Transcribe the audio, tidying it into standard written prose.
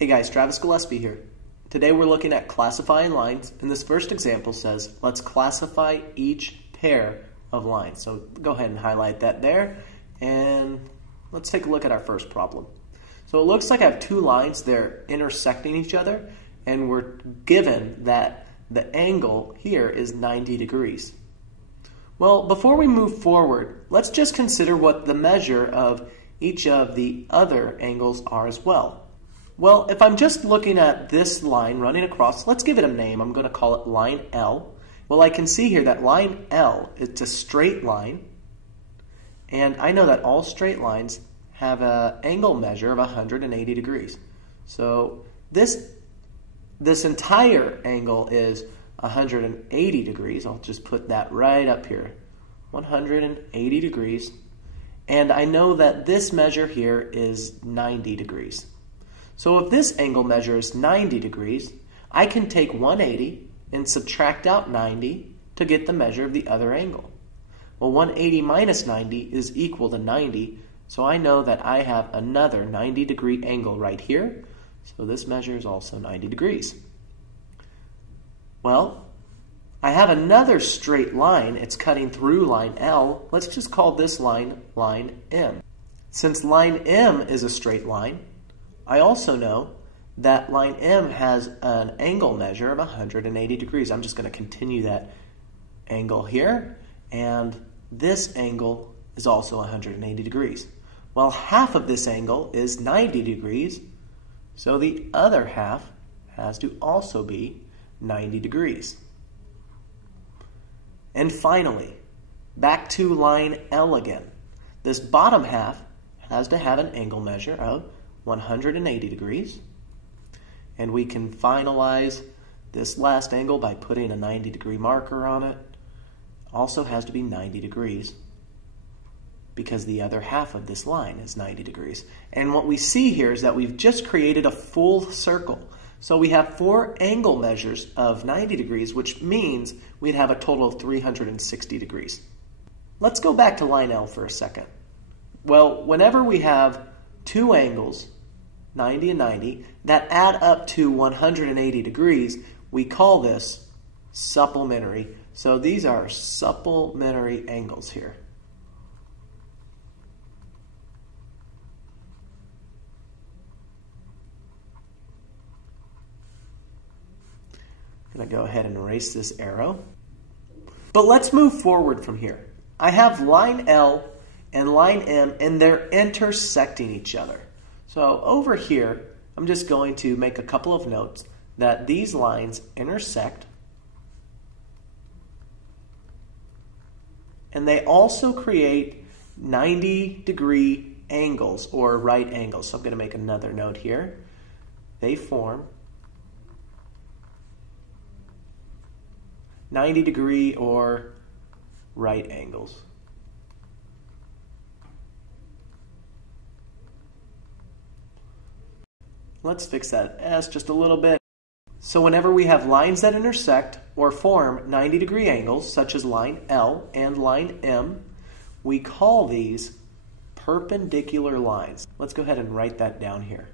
Hey guys, Travis Gillespie here. Today we're looking at classifying lines, and this first example says, let's classify each pair of lines. So go ahead and highlight that there, and let's take a look at our first problem. So it looks like I have two lines, they're intersecting each other, and we're given that the angle here is 90 degrees. Well, before we move forward, let's just consider what the measure of each of the other angles are as well. Well, if I'm just looking at this line running across, let's give it a name. I'm going to call it line L. Well, I can see here that line L, it's a straight line, and I know that all straight lines have an angle measure of 180 degrees. So this entire angle is 180 degrees. I'll just put that right up here, 180 degrees. And I know that this measure here is 90 degrees. So if this angle measure is 90 degrees, I can take 180 and subtract out 90 to get the measure of the other angle. Well, 180 minus 90 is equal to 90, so I know that I have another 90 degree angle right here. So this measure is also 90 degrees. Well, I have another straight line. It's cutting through line L. Let's just call this line line M. Since line M is a straight line, I also know that line M has an angle measure of 180 degrees. I'm just going to continue that angle here, and this angle is also 180 degrees. Well, half of this angle is 90 degrees, so the other half has to also be 90 degrees. And finally, back to line L again. This bottom half has to have an angle measure of 180 degrees, and we can finalize this last angle by putting a 90 degree marker on it. Also has to be 90 degrees because the other half of this line is 90 degrees. And what we see here is that we've just created a full circle. So we have 4 angle measures of 90 degrees, which means we'd have a total of 360 degrees. Let's go back to line L for a second. Well, whenever we have two angles, 90 and 90, that add up to 180 degrees, we call this supplementary. So these are supplementary angles here. I'm going to go ahead and erase this arrow. But let's move forward from here. I have line L and line M, and they're intersecting each other. So over here, I'm just going to make a couple of notes that these lines intersect, and they also create 90 degree angles or right angles. So I'm going to make another note here. They form 90 degree or right angles. Let's fix that S just a little bit. So whenever we have lines that intersect or form 90 degree angles, such as line L and line M, we call these perpendicular lines. Let's go ahead and write that down here.